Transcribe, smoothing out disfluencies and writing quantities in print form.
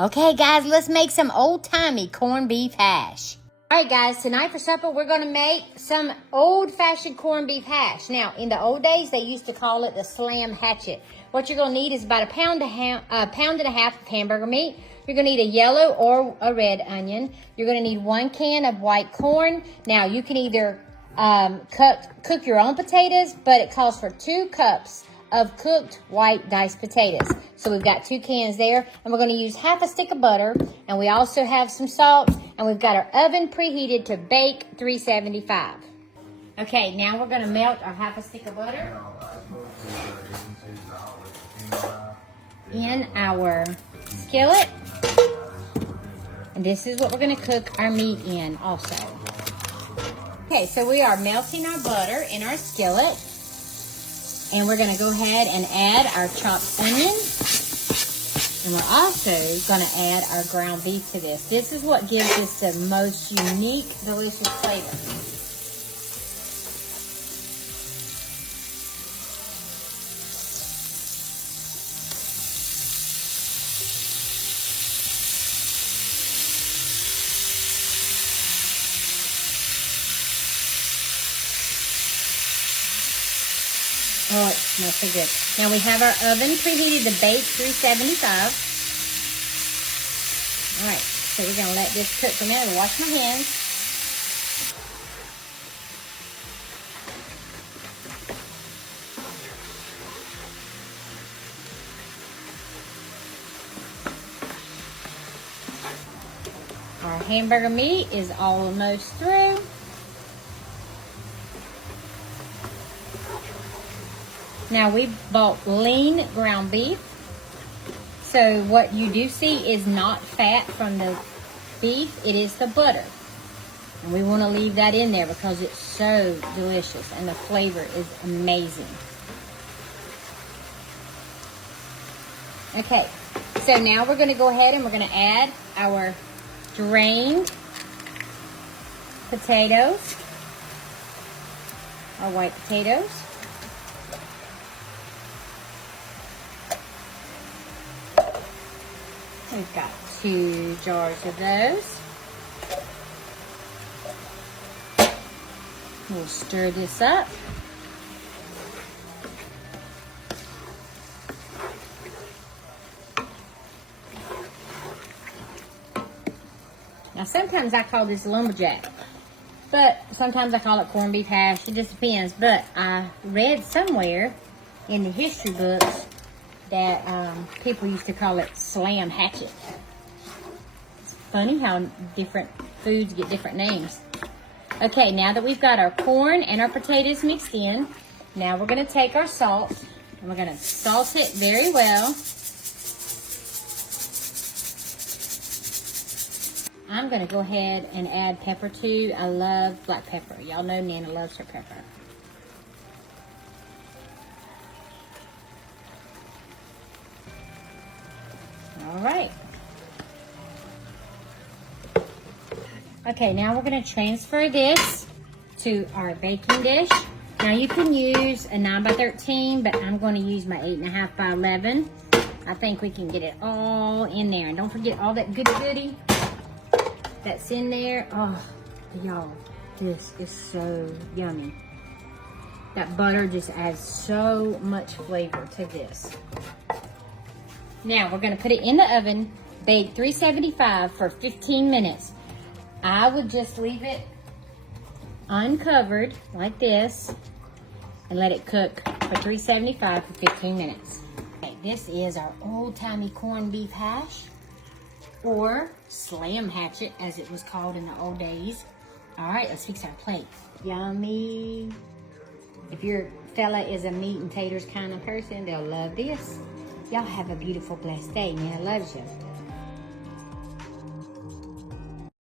Okay, guys, let's make some old-timey corned beef hash. All right, guys, tonight for supper, we're going to make some old-fashioned corned beef hash. Now, in the old days, they used to call it the slam hatchet. What you're going to need is about a pound and a half of hamburger meat. You're going to need a yellow or a red onion. You're going to need 1 can of white corn. Now, you can either cook your own potatoes, but it calls for 2 cups of cooked white diced potatoes. So we've got 2 cans there, and we're going to use half a stick of butter, and we also have some salt, and we've got our oven preheated to bake 375. Okay, now we're going to melt our half a stick of butter in our skillet, and this is what we're going to cook our meat in also. Okay, so we are melting our butter in our skillet. And we're going to go ahead and add our chopped onion. And we're also going to add our ground beef to this. This is what gives this the most unique, delicious flavor. Oh, it smells so good. Now we have our oven preheated to bake 375. All right, so we're gonna let this cook for a minute. Wash my hands. Our hamburger meat is almost through. Now we bought lean ground beef. So what you do see is not fat from the beef, it is the butter. And we want to leave that in there because it's so delicious and the flavor is amazing. Okay, so now we're going to go ahead and we're going to add our drained potatoes, our white potatoes. We've got 2 jars of those. We'll stir this up. Now sometimes I call this lumberjack, but sometimes I call it corned beef hash. It just depends. But I read somewhere in the history books that people used to call it slam hatchet. It's funny how different foods get different names. Okay, now that we've got our corn and our potatoes mixed in, now we're going to take our salt and we're going to salt it very well. I'm going to go ahead and add pepper too. I love black pepper. Y'all know Nana loves her pepper. All right. Okay, now we're going to transfer this to our baking dish. Now you can use a 9x13, but I'm going to use my 8.5 by 11. I think we can get it all in there. And don't forget all that goody that's in there. Oh, y'all, this is so yummy. That butter just adds so much flavor to this. Now, we're going to put it in the oven, bake 375 for 15 minutes. I would just leave it uncovered like this and let it cook for 375 for 15 minutes. Okay, this is our old-timey corned beef hash, or slam hatchet as it was called in the old days. All right, let's fix our plate. Yummy. If your fella is a meat and taters kind of person, they'll love this. Y'all have a beautiful, blessed day. Nana loves you.